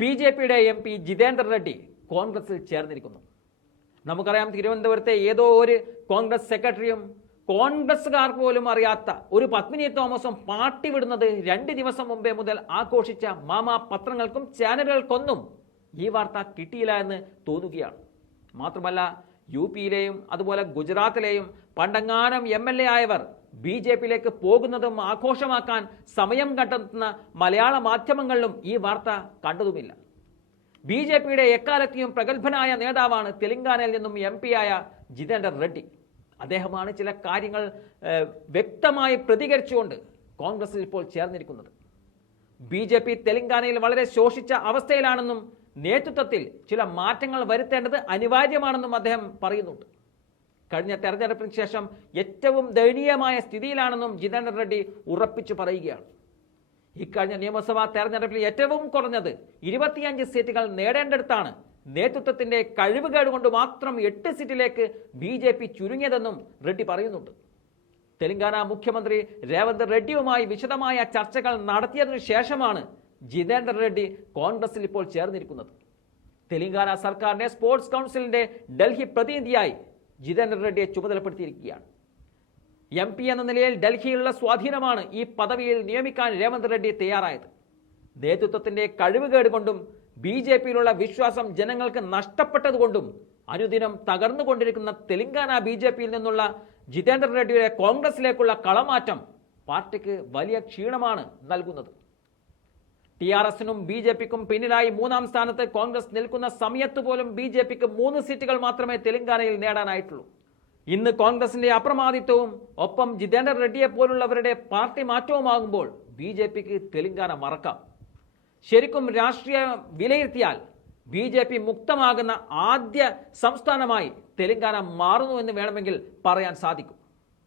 P J പിയുടെ M P Jitendra Reddy കോൺഗ്രസിൽ ചേർന്നിരിക്കുന്നു. നമുക്കറിയാം തിരുവനന്തപുരത്തെ ഏതോ ഒരു കോൺഗ്രസ് സെക്രട്ടറിയും കോൺഗ്രസ്സുകാർ പോലും അറിയാത്ത ഒരു പത്മിനി തോമസും പാർട്ടി വിടുന്നത് രണ്ട് ദിവസം മുമ്പേ മുതൽ ആഘോഷിച്ച മാമാ പത്രങ്ങൾക്കും ചാനലുകൾക്കൊന്നും ഈ വാർത്ത കിട്ടിയില്ല എന്ന് തോന്നുകയാണ്. മാത്രമല്ല യു പിയിലെയും അതുപോലെ ഗുജറാത്തിലെയും പണ്ടങ്ങാനം എം എൽ എ ആയവർ ബി ജെ പിയിലേക്ക് പോകുന്നതും ആഘോഷമാക്കാൻ സമയം കണ്ടെത്തുന്ന മലയാള മാധ്യമങ്ങളിലും ഈ വാർത്ത കണ്ടതുമില്ല. ബി ജെ പിയുടെ എക്കാലത്തെയും പ്രഗത്ഭനായ നേതാവാണ് തെലങ്കാനയിൽ നിന്നും എം പി ആയ ജിതേന്ദ്ര റെഡ്ഡി. അദ്ദേഹമാണ് ചില കാര്യങ്ങൾ വ്യക്തമായി പ്രതികരിച്ചുകൊണ്ട് കോൺഗ്രസിൽ ഇപ്പോൾ ചേർന്നിരിക്കുന്നത്. ബി ജെ പി തെലങ്കാനയിൽ വളരെ ശോഷിച്ച അവസ്ഥയിലാണെന്നും നേതൃത്വത്തിൽ ചില മാറ്റങ്ങൾ വരുത്തേണ്ടത് അനിവാര്യമാണെന്നും അദ്ദേഹം പറയുന്നുണ്ട്. കഴിഞ്ഞ തെരഞ്ഞെടുപ്പിന് ശേഷം ഏറ്റവും ദയനീയമായ സ്ഥിതിയിലാണെന്നും ജിതേന്ദ്ര റെഡ്ഡി ഉറപ്പിച്ചു പറയുകയാണ്. ഇക്കഴിഞ്ഞ നിയമസഭാ തെരഞ്ഞെടുപ്പിൽ ഏറ്റവും കുറഞ്ഞത് ഇരുപത്തിയഞ്ച് സീറ്റുകൾ നേടേണ്ടടുത്താണ്. നേതൃത്വത്തിന്റെ കഴിവുകേട് കൊണ്ട് മാത്രം എട്ട് സീറ്റിലേക്ക് ബി ജെ പി ചുരുങ്ങിയതെന്നും റെഡ്ഡി പറയുന്നുണ്ട്. തെലങ്കാന മുഖ്യമന്ത്രി രേവന്ത് റെഡ്ഡിയുമായി വിശദമായ ചർച്ചകൾ നടത്തിയതിനു ശേഷമാണ് ജിതേന്ദ്ര റെഡ്ഡി കോൺഗ്രസിൽ ഇപ്പോൾ ചേർന്നിരിക്കുന്നത്. തെലങ്കാന സർക്കാരിനെ സ്പോർട്സ് കൗൺസിലിന്റെ ഡൽഹി പ്രതിനിധിയായി ജിതേന്ദ്ര റെഡ്ഡിയെ ചുമതലപ്പെടുത്തിയിരിക്കുകയാണ്. എം പി എന്ന നിലയിൽ ഡൽഹിയിലുള്ള സ്വാധീനമാണ് ഈ പദവിയിൽ നിയമിക്കാൻ രേവന്ത് റെഡ്ഡി തയ്യാറായത്. നേതൃത്വത്തിന്റെ കഴിവുകേട് കൊണ്ടും ബി ജെ പിയിലുള്ള വിശ്വാസം ജനങ്ങൾക്ക് നഷ്ടപ്പെട്ടതുകൊണ്ടും അനുദിനം തകർന്നുകൊണ്ടിരിക്കുന്ന തെലങ്കാന ബി ജെ പിയിൽ നിന്നുള്ള ജിതേന്ദ്ര റെഡ്ഡിയുടെ കോൺഗ്രസിലേക്കുള്ള കളമാറ്റം പാർട്ടിക്ക് വലിയ ക്ഷീണമാണ് നൽകുന്നത്. ടി ആർ എസിനും ബി ജെ പിക്കും പിന്നിലായി മൂന്നാം സ്ഥാനത്ത് കോൺഗ്രസ് നിൽക്കുന്ന സമയത്ത് പോലും ബി ജെ പിക്ക് മൂന്ന് സീറ്റുകൾ മാത്രമേ തെലങ്കാനയിൽ നേടാനായിട്ടുള്ളൂ. ഇന്ന് കോൺഗ്രസിന്റെ അപ്രമാദിത്വവും ഒപ്പം ജിതേന്ദ്ര റെഡ്ഡിയെ പോലുള്ളവരുടെ പാർട്ടി മാറ്റവുമാകുമ്പോൾ ബി ജെ പിക്ക് തെലങ്കാന മറക്കാം. ശരിക്കും രാഷ്ട്രീയ വിലയിരുത്തിയാൽ ബി ജെ പി മുക്തമാകുന്ന ആദ്യ സംസ്ഥാനമായി തെലങ്കാന മാറുന്നു എന്ന് വേണമെങ്കിൽ പറയാൻ സാധിക്കും.